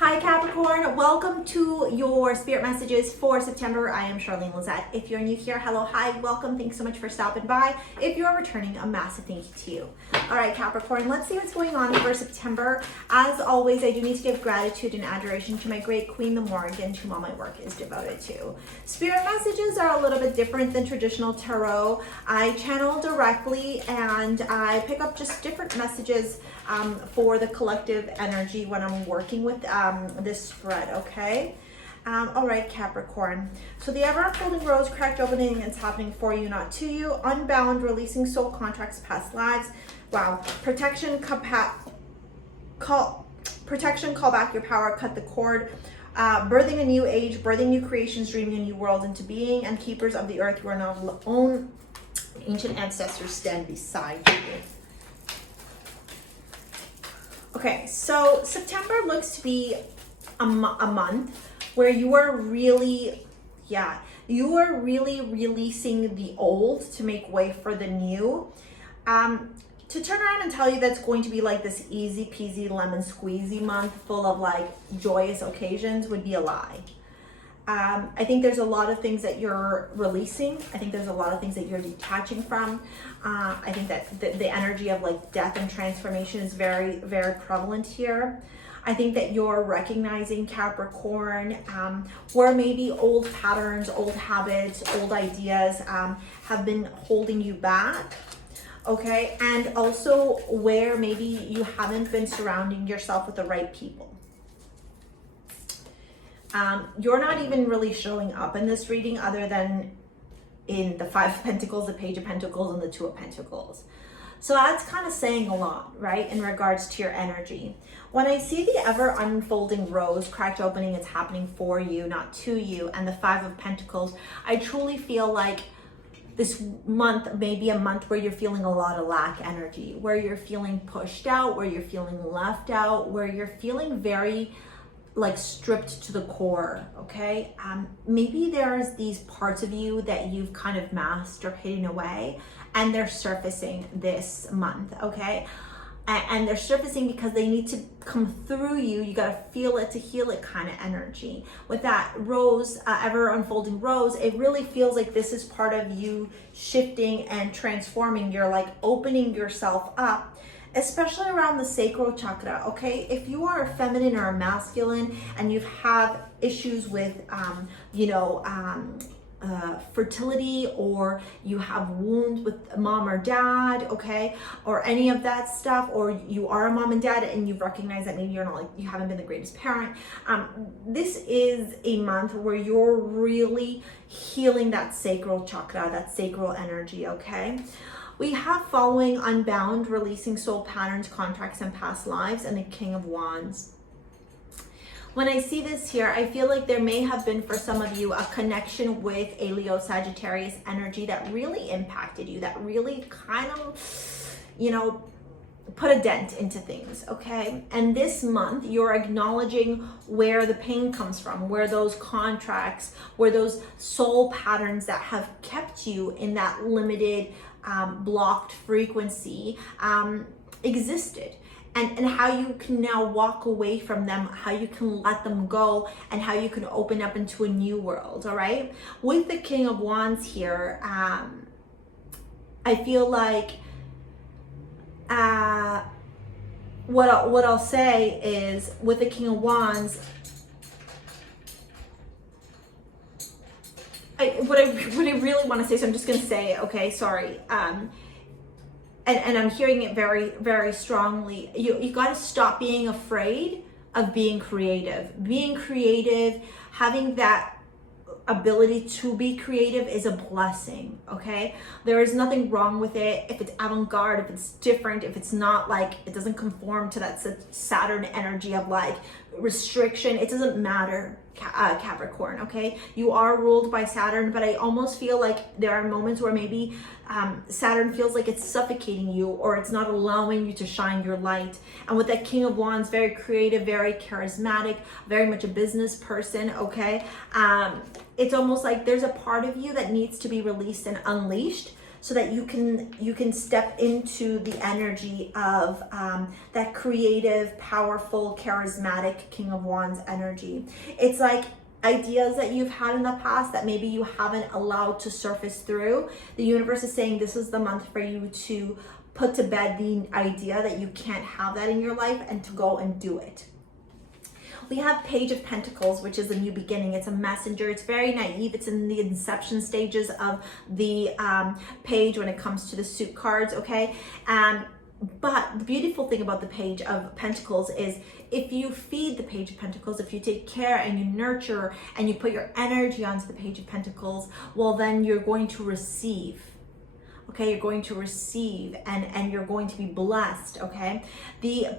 Hi Capricorn, welcome to your spirit messages for September. I am Charlene Lizette. If you're new here, hello, hi, welcome. Thanks so much for stopping by. If you're returning, a massive thank you to you. All right, Capricorn, let's see what's going on for September. As always, I do need to give gratitude and adoration to my great Queen, the Morrigan, to whom all my work is devoted to. Spirit messages are a little bit different than traditional tarot. I channel directly and I pick up just different messages for the collective energy when I'm working with this spread, okay? All right, Capricorn. So the ever-unfolding rose, cracked opening, it's happening for you, not to you. Unbound, releasing soul contracts, past lives. Wow. Protection, call back your power, cut the cord. Birthing a new age, birthing new creations, dreaming a new world into being, and keepers of the earth, you are not alone. Ancient ancestors stand beside you. Okay, so September looks to be a month where you are really, you are really releasing the old to make way for the new. To turn around and tell you that's going to be like this easy peasy lemon squeezy month full of like joyous occasions would be a lie. I think there's a lot of things that you're releasing. I think there's a lot of things that you're detaching from. I think that the energy of like death and transformation is very, very prevalent here. I think that you're recognizing, Capricorn, where maybe old patterns, old habits, old ideas have been holding you back. Okay, and also where maybe you haven't been surrounding yourself with the right people. You're not even really showing up in this reading other than in the Five of Pentacles, the Page of Pentacles, and the Two of Pentacles. So that's kind of saying a lot, right, in regards to your energy. When I see the ever unfolding rose, cracked opening, it's happening for you, not to you, and the Five of Pentacles, I truly feel like this month may be a month where you're feeling a lot of lack energy, where you're feeling pushed out, where you're feeling left out, where you're feeling very like stripped to the core, okay? Maybe there's these parts of you that you've kind of masked or hidden away, and they're surfacing this month, okay? And they're surfacing because they need to come through you. You gotta feel it to heal it kind of energy. With that rose, ever unfolding rose, it really feels like this is part of you shifting and transforming. You're like opening yourself up, especially around the sacral chakra, okay? If you are a feminine or a masculine and you have issues with, fertility, or you have wounds with mom or dad, okay? Or any of that stuff, or you are a mom and dad and you've recognized that maybe you're not like, you haven't been the greatest parent. This is a month where you're really healing that sacral chakra, that sacral energy, okay? We have following Unbound, releasing soul patterns, contracts, and past lives, and the King of Wands. When I see this here, I feel like there may have been for some of you a connection with a Leo Sagittarius energy that really impacted you, that really kind of, put a dent into things, okay? And this month, you're acknowledging where the pain comes from, where those contracts, where those soul patterns that have kept you in that limited, blocked frequency existed. And how you can now walk away from them, how you can let them go, and how you can open up into a new world, all right? With the King of Wands here, I feel like what I'll say is with the King of Wands, what I really want to say, so I'm just going to say, okay, sorry, and I'm hearing it very, very strongly. You got to stop being afraid of being creative. Being creative, having that ability to be creative is a blessing, okay? There is nothing wrong with it. If it's avant-garde, if it's different, if it's not like, it doesn't conform to that Saturn energy of like restriction, it doesn't matter, Capricorn, okay? You are ruled by Saturn, but I almost feel like there are moments where maybe Saturn feels like it's suffocating you, or it's not allowing you to shine your light. And with that King of Wands, very creative, very charismatic, very much a business person, okay? It's almost like there's a part of you that needs to be released and unleashed so that you can step into the energy of that creative, powerful, charismatic King of Wands energy. It's like ideas that you've had in the past that maybe you haven't allowed to surface through. The universe is saying this is the month for you to put to bed the idea that you can't have that in your life and to go and do it. We have Page of Pentacles, which is a new beginning. It's a messenger. It's very naive. It's in the inception stages of the page when it comes to the suit cards, okay? But the beautiful thing about the Page of Pentacles is if you feed the Page of Pentacles, if you take care and you nurture and you put your energy onto the Page of Pentacles, well, then you're going to receive. Okay, you're going to receive and you're going to be blessed, okay? The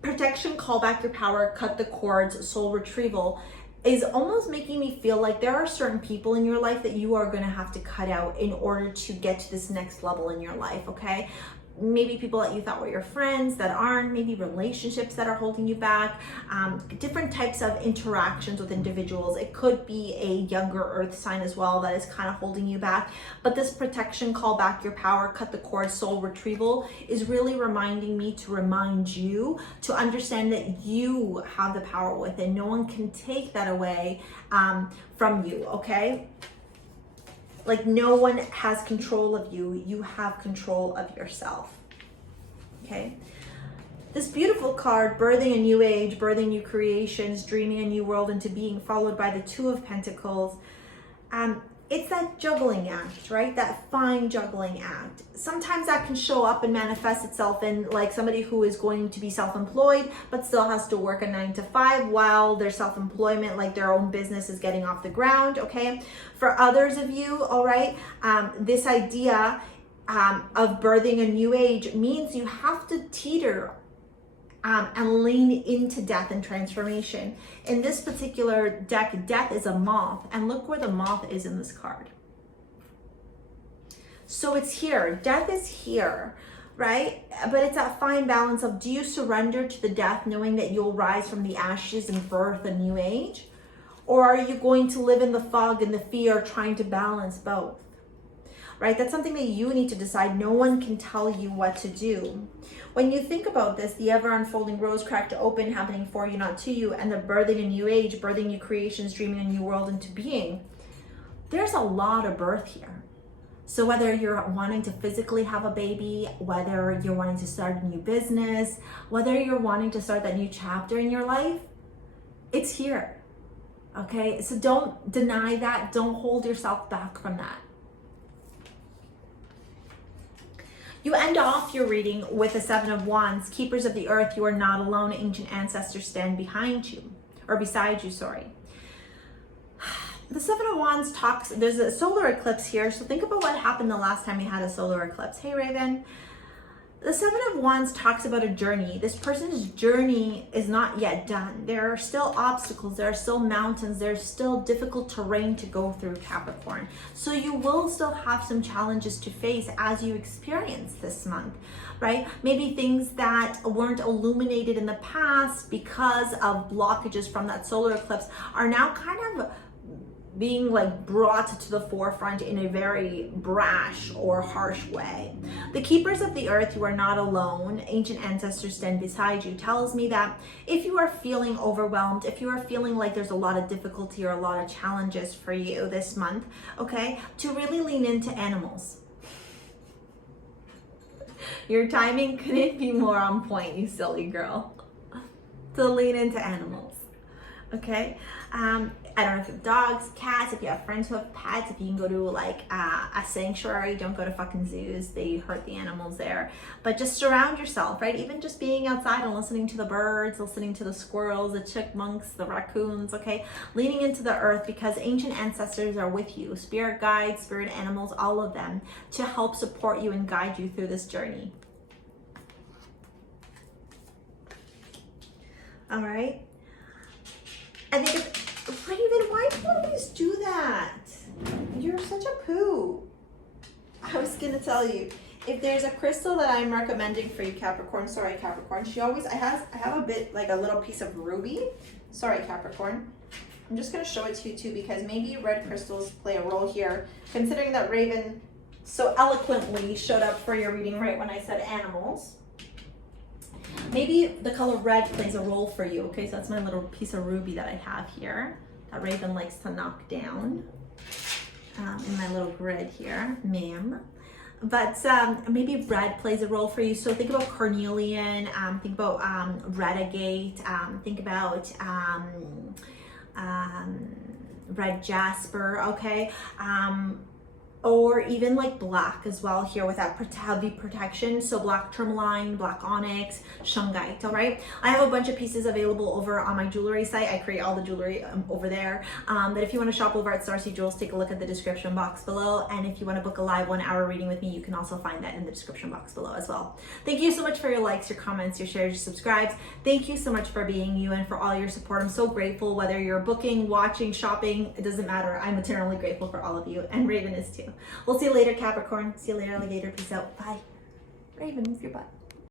protection, call back your power, cut the cords, soul retrieval is almost making me feel like there are certain people in your life that you are going to have to cut out in order to get to this next level in your life, okay? Maybe people that you thought were your friends that aren't, maybe relationships that are holding you back, different types of interactions with individuals. It could be a younger earth sign as well that is kind of holding you back. But this protection, call back your power, cut the cord, soul retrieval is really reminding me to remind you to understand that you have the power within. No one can take that away from you, okay? Like no one has control of you. You have control of yourself. Okay. This beautiful card, birthing a new age, birthing new creations, dreaming a new world into being, followed by the Two of Pentacles. It's that juggling act, right? That fine juggling act. Sometimes that can show up and manifest itself in like somebody who is going to be self-employed, but still has to work a 9 to 5 while their self-employment, like their own business is getting off the ground, okay? For others of you, all right, this idea of birthing a new age means you have to teeter and lean into death and transformation. In this particular deck, death is a moth, and look where the moth is in this card. So it's here, death is here, right? But it's that fine balance of, do you surrender to the death knowing that you'll rise from the ashes and birth a new age? Or are you going to live in the fog and the fear, trying to balance both? Right? That's something that you need to decide. No one can tell you what to do. When you think about this, the ever unfolding rose cracked open, happening for you, not to you, and the birthing a new age, birthing new creations, dreaming a new world into being, there's a lot of birth here. So whether you're wanting to physically have a baby, whether you're wanting to start a new business, whether you're wanting to start that new chapter in your life, it's here. Okay? So don't deny that. Don't hold yourself back from that. You end off your reading with the Seven of Wands. Keepers of the earth, you are not alone. Ancient ancestors stand behind you, or beside you, sorry. The Seven of Wands talks, there's a solar eclipse here, so think about what happened the last time we had a solar eclipse. Hey, Raven. The Seven of Wands talks about a journey. This person's journey is not yet done. There are still obstacles, there are still mountains, there's still difficult terrain to go through, Capricorn. So you will still have some challenges to face as you experience this month, right? Maybe things that weren't illuminated in the past because of blockages from that solar eclipse are now kind of being like brought to the forefront in a very brash or harsh way. The keepers of the earth, you are not alone. Ancient ancestors stand beside you. Tells me that if you are feeling overwhelmed, if you are feeling like there's a lot of difficulty or a lot of challenges for you this month, okay, to really lean into animals. Your timing couldn't be more on point, you silly girl. To lean into animals, okay? I don't know if you have dogs, cats, if you have friends who have pets, if you can go to like a sanctuary, don't go to fucking zoos, they hurt the animals there. But just surround yourself, right? Even just being outside and listening to the birds, listening to the squirrels, the chipmunks, the raccoons, okay? Leaning into the earth because ancient ancestors are with you. Spirit guides, spirit animals, all of them to help support you and guide you through this journey. All right? I think it's Raven, why do you always do that? You're such a poo. I was gonna tell you, if there's a crystal that I'm recommending for you, Capricorn, sorry Capricorn, I have a bit, like a little piece of ruby. Sorry Capricorn. I'm just gonna show it to you too because maybe red crystals play a role here, considering that Raven so eloquently showed up for your reading right when I said animals. Maybe the color red plays a role for you. Okay, so that's my little piece of ruby that I have here that Raven likes to knock down in my little grid here, ma'am. But maybe red plays a role for you. So think about carnelian, think about renegade, think about red jasper, okay? Or even like black as well here with that heavy protection. So black tourmaline, black onyx, shungite, all right? I have a bunch of pieces available over on my jewelry site. I create all the jewelry over there. But if you want to shop over at STARSEA Jewels, take a look at the description box below. And if you want to book a live 1 hour reading with me, you can also find that in the description box below as well. Thank you so much for your likes, your comments, your shares, your subscribes. Thank you so much for being you and for all your support. I'm so grateful, whether you're booking, watching, shopping, it doesn't matter. I'm eternally grateful for all of you, and Raven is too. We'll see you later, Capricorn. See you later, alligator. Peace out. Bye. Raven, move your butt.